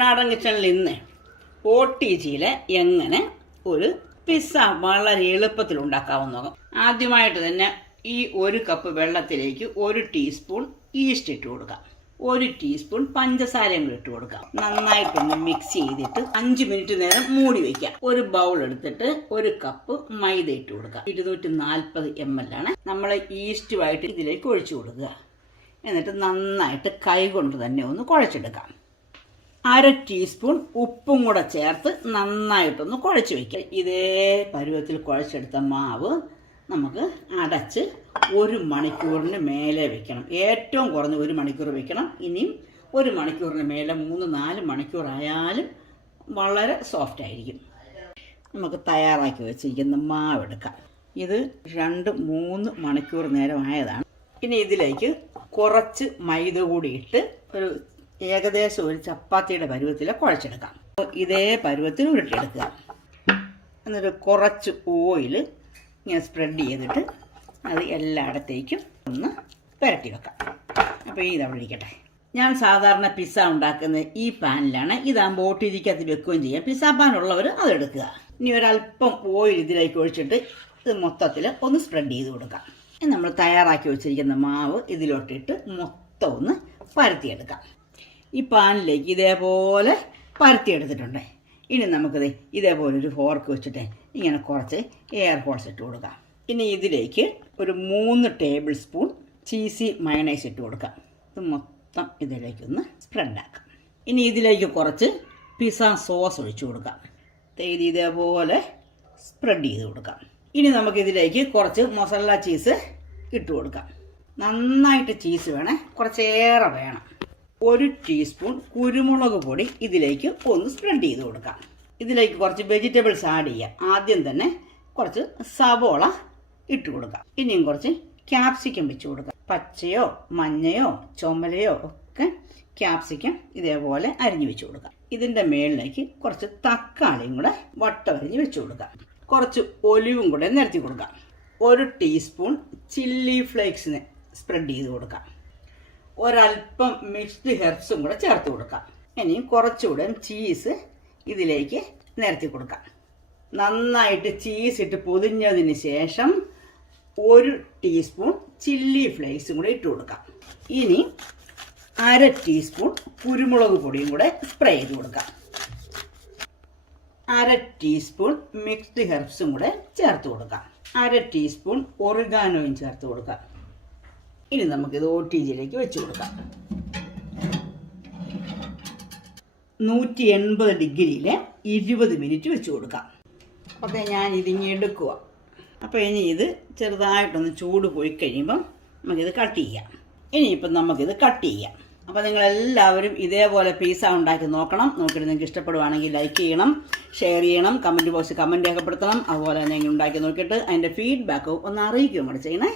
കുട്ടനാടൻ കിച്ചണിൽ ഇന്ന് ഒ ടി ജിയിൽ എങ്ങനെ ഒരു പിസ്സ വളരെ എളുപ്പത്തിൽ ഉണ്ടാക്കാമെന്ന് നോക്കാം. ആദ്യമായിട്ട് തന്നെ ഈ ഒരു കപ്പ് വെള്ളത്തിലേക്ക് ഒരു ടീസ്പൂൺ ഈസ്റ്റ് ഇട്ട് കൊടുക്കാം. ഒരു ടീസ്പൂൺ പഞ്ചസാരയും കൂടി ഇട്ട് കൊടുക്കാം. നന്നായിട്ടൊന്ന് മിക്സ് ചെയ്തിട്ട് അഞ്ച് മിനിറ്റ് നേരം മൂടി വെക്കാം. ഒരു ബൗൾ എടുത്തിട്ട് ഒരു കപ്പ് മൈദ ഇട്ട് കൊടുക്കാം. ഇരുന്നൂറ്റി നാൽപ്പത് എം എൽ ആണ് നമ്മൾ ഈസ്റ്റുമായിട്ട് ഇതിലേക്ക് ഒഴിച്ചു കൊടുക്കുക. എന്നിട്ട് നന്നായിട്ട് കൈ കൊണ്ട് തന്നെ ഒന്ന് കുഴച്ചെടുക്കാം. അര ടീസ്പൂൺ ഉപ്പും കൂടെ ചേർത്ത് നന്നായിട്ടൊന്ന് കുഴച്ച് വയ്ക്കുക ഇതേ പരുവത്തിൽ കുഴച്ചെടുത്ത മാവ് നമുക്ക് അടച്ച് ഒരു മണിക്കൂറിന് മേലെ വെക്കണം. ഏറ്റവും കുറഞ്ഞ ഒരു മണിക്കൂർ വെക്കണം. ഇനിയും ഒരു മണിക്കൂറിന് മേലെ മൂന്ന് നാല് മണിക്കൂറായാലും വളരെ സോഫ്റ്റ് ആയിരിക്കും. നമുക്ക് തയ്യാറാക്കി വെച്ചിരിക്കുന്ന മാവ് എടുക്കാം. ഇത് രണ്ട് മൂന്ന് മണിക്കൂർ നേരം ആയതാണ് ഇനി ഇതിലേക്ക് കുറച്ച് മൈദ കൂടി ഇട്ട് ഒരു ഏകദേശം ഒരു ചപ്പാത്തിയുടെ പരുവത്തിൽ കുഴച്ചെടുക്കാം. ഇതേ പരുവത്തിന് ഉരുട്ടിയെടുക്കുക. എന്നിട്ട് കുറച്ച് ഓയിൽ ഇങ്ങനെ സ്പ്രെഡ് ചെയ്തിട്ട് അത് എല്ലായിടത്തേക്കും ഒന്ന് പുരട്ടി വെക്കാം. അപ്പോൾ ഇത് അവിടെ ഇരിക്കട്ടെ. ഞാൻ സാധാരണ പിസ്സ ഉണ്ടാക്കുന്ന ഈ പാനിലാണ് ഇതാകുമ്പോൾ ഓട്ടിരിക്കകത്ത് വെക്കുകയും ചെയ്യാം. പിസ്സ പാൻ ഉള്ളവർ അതെടുക്കുക ഇനി ഒരല്പം ഓയിൽ ഇതിലേക്ക് ഒഴിച്ചിട്ട് ഇത് മൊത്തത്തിൽ ഒന്ന് സ്പ്രെഡ് ചെയ്ത് കൊടുക്കാം. നമ്മൾ തയ്യാറാക്കി വെച്ചിരിക്കുന്ന മാവ് ഇതിലോട്ടിട്ട് മൊത്തം ഒന്ന് പരത്തിയെടുക്കാം. ഈ പാനിലേക്ക് ഇതേപോലെ പരത്തിയെടുത്തിട്ടുണ്ട് ഇനി നമുക്കിത് ഇതേപോലെ ഒരു ഫോർക്ക് വെച്ചിട്ട് ഇങ്ങനെ കുറച്ച് എയർ ഹോൾസ് ഇട്ട് കൊടുക്കാം. ഇനി ഇതിലേക്ക് ഒരു മൂന്ന് ടേബിൾ സ്പൂൺ ചീസി മയണൈസ് ഇട്ട് കൊടുക്കാം. ഇത് മൊത്തം ഇതിലേക്കൊന്ന് സ്പ്രെഡാക്കാം ഇനി ഇതിലേക്ക് കുറച്ച് പിസ സോസ് ഒഴിച്ചു കൊടുക്കാം. തേതി ഇതേപോലെ സ്പ്രെഡ് ചെയ്ത് കൊടുക്കാം. ഇനി നമുക്കിതിലേക്ക് കുറച്ച് മൊസല്ല ചീസ് ഇട്ട് കൊടുക്കാം. നന്നായിട്ട് ചീസ് വേണേ. കുറച്ചേറെ വേണം. ഒരു ടീസ്പൂൺ കുരുമുളക് പൊടി ഇതിലേക്ക് ഒന്ന് സ്പ്രെഡ് ചെയ്ത് കൊടുക്കാം. ഇതിലേക്ക് കുറച്ച് വെജിറ്റബിൾസ് ആഡ് ചെയ്യുക ആദ്യം തന്നെ കുറച്ച് സവോള ഇട്ട് കൊടുക്കാം. ഇനിയും കുറച്ച് ക്യാപ്സിക്കം വെച്ച് കൊടുക്കാം. പച്ചയോ മഞ്ഞയോ ചുമലയോ ഒക്കെ ക്യാപ്സിക്കം ഇതേപോലെ അരിഞ്ഞു വെച്ച് കൊടുക്കാം. ഇതിന്റെ മേളിലേക്ക് കുറച്ച് തക്കാളിയും കൂടെ വട്ടമരിഞ്ഞ് വെച്ച് കൊടുക്കാം. കുറച്ച് ഒലിവും കൂടെ നിരത്തി കൊടുക്കാം. ഒരു ടീസ്പൂൺ ചില്ലി ഫ്ലേക്സിന് സ്പ്രെഡ് ചെയ്ത് കൊടുക്കാം. ഒരല്പം മിക്സ്ഡ് ഹെർബ്സും കൂടെ ചേർത്ത് കൊടുക്കാം. ഇനിയും കുറച്ചുകൂടെ ചീസ് ഇതിലേക്ക് നിരത്തി കൊടുക്കാം. നന്നായിട്ട് ചീസ് ഇട്ട് പൊതിഞ്ഞതിന് ശേഷം ഒരു ടീസ്പൂൺ ചില്ലി ഫ്ലേക്സും കൂടെ ഇട്ട് കൊടുക്കാം. ഇനി അര ടീസ്പൂൺ കുരുമുളക് പൊടിയും കൂടെ സ്പ്രേ ചെയ്ത് കൊടുക്കാം. അര ടീസ്പൂൺ മിക്സ്ഡ് ഹെർബ്സും കൂടെ ചേർത്ത് കൊടുക്കാം. അര ടീസ്പൂൺ ഒറിഗാനോയും ചേർത്ത് കൊടുക്കാം. ഇനി നമുക്കിത് ഒ ടി ജിയിലേക്ക് വെച്ച് കൊടുക്കാം. നൂറ്റി എൺപത് ഡിഗ്രിയിൽ ഇരുപത് മിനിറ്റ് വെച്ച് കൊടുക്കാം. അപ്പോൾ ഞാൻ ഇതിങ്ങി എടുക്കുക അപ്പോൾ ഇനി ഇത് ചെറുതായിട്ടൊന്ന് ചൂട് പോയി കഴിയുമ്പം നമുക്കിത് കട്ട് ചെയ്യാം. ഇനിയിപ്പം നമുക്കിത് കട്ട് ചെയ്യാം. അപ്പോൾ നിങ്ങളെല്ലാവരും ഇതേപോലെ പീസ ഉണ്ടാക്കി നോക്കണം. നോക്കിയിട്ട് നിങ്ങൾക്ക് ഇഷ്ടപ്പെടുവാണെങ്കിൽ ലൈക്ക് ചെയ്യണം ഷെയർ ചെയ്യണം കമന്റ് ബോക്സിൽ കമന്റ് രേഖപ്പെടുത്തണം. അതുപോലെ തന്നെ ഉണ്ടാക്കി നോക്കിയിട്ട് അതിന്റെ ഫീഡ്ബാക്ക് ഒന്ന് അറിയിക്കുകയും കൂടെ ചെയ്യണേ.